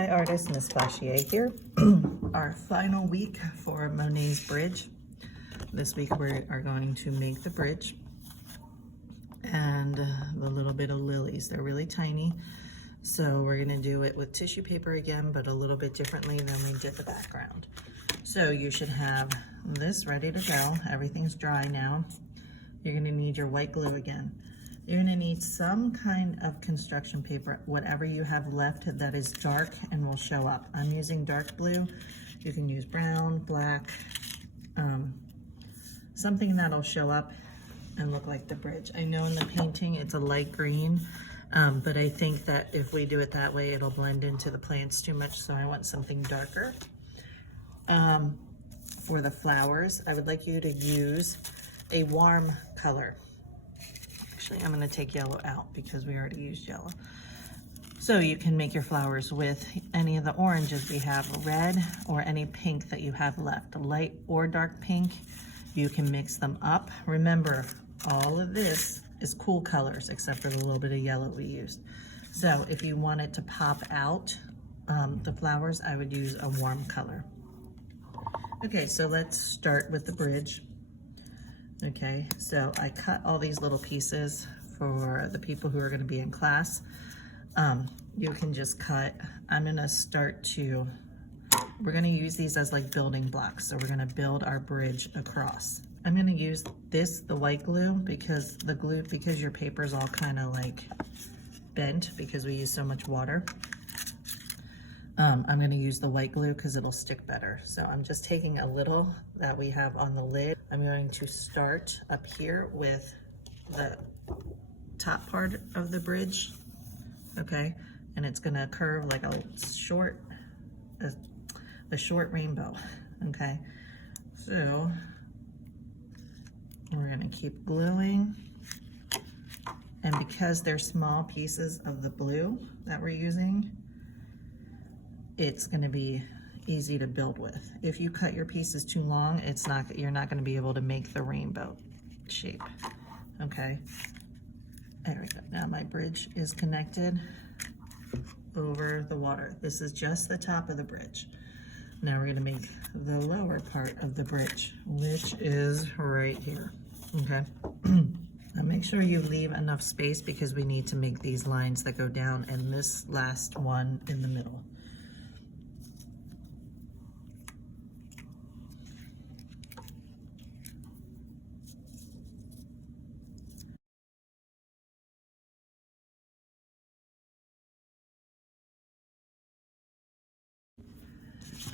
Hi artist, Miss Flashier here. Our final week for Monet's bridge. This week we are going to make the bridge and the little bit of lilies. They're really tiny, so we're gonna do it with tissue paper again, but a little bit differently than we did the background. So you should have this ready to go. Everything's dry now. You're gonna need your white glue again. You're gonna need some kind of construction paper, whatever you have left that is dark and will show up. I'm using dark blue. You can use brown, black, something that'll show up and look like the bridge. I know in the painting it's a light green, but I think that if we do it that way, it'll blend into the plants too much, so I want something darker. For the flowers, I would like you to use a warm color. Actually, I'm going to take yellow out because we already used yellow. So you can make your flowers with any of the oranges we have, red, or any pink that you have left, light or dark pink. You can mix them up. Remember, all of this is cool colors except for the little bit of yellow we used. So if you wanted to pop out the flowers, I would use a warm color. Okay, so let's start with the bridge. Okay, so I cut all these little pieces for the people who are going to be in class. You can just cut. I'm going to start to, we're going to use these as like building blocks. So we're going to build our bridge across. I'm going to use this, the white glue, because your paper's all kind of like bent because we use so much water. I'm going to use the white glue because it'll stick better. So I'm just taking a little that we have on the lid. I'm going to start up here with the top part of the bridge, okay? And it's going to curve like a short rainbow, okay? So we're going to keep gluing. And because they're small pieces of the blue that we're using, it's going to be easy to build with. If you cut your pieces too long, you're not going to be able to make the rainbow shape. Okay, there we go. Now my bridge is connected over the water. This is just the top of the bridge. Now we're going to make the lower part of the bridge, which is right here. Okay. Now make sure you leave enough space because we need to make these lines that go down and this last one in the middle.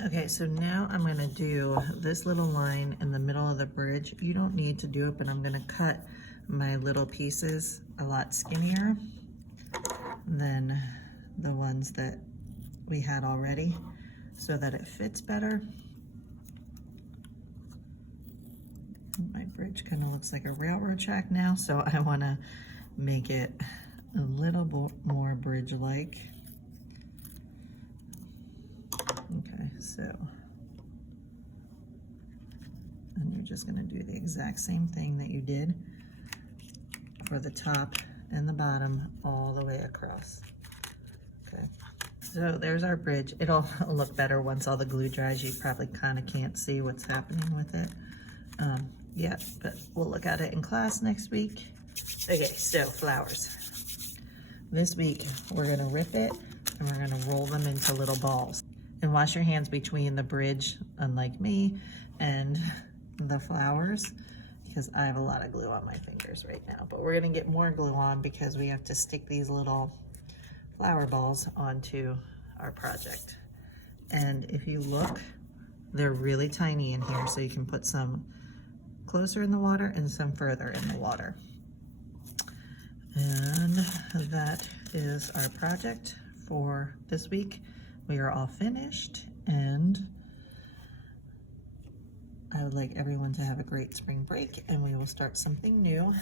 Okay, so now I'm going to do this little line in the middle of the bridge. You don't need to do it, but I'm going to cut my little pieces a lot skinnier than the ones that we had already so that it fits better. My bridge kind of looks like a railroad track now, so I want to make it a little more bridge-like. Okay, so, and you're just going to do the exact same thing that you did for the top and the bottom all the way across. Okay, so there's our bridge. It'll look better once all the glue dries. You probably kind of can't see what's happening with it yet, but we'll look at it in class next week. Okay, so flowers. This week we're going to rip it and we're going to roll them into little balls. And wash your hands between the bridge, unlike me, and the flowers, because I have a lot of glue on my fingers right now. But we're gonna get more glue on because we have to stick these little flower balls onto our project. And if you look, they're really tiny in here, so you can put some closer in the water and some further in the water. And that is our project for this week. We are all finished, and I would like everyone to have a great spring break, and we will start something new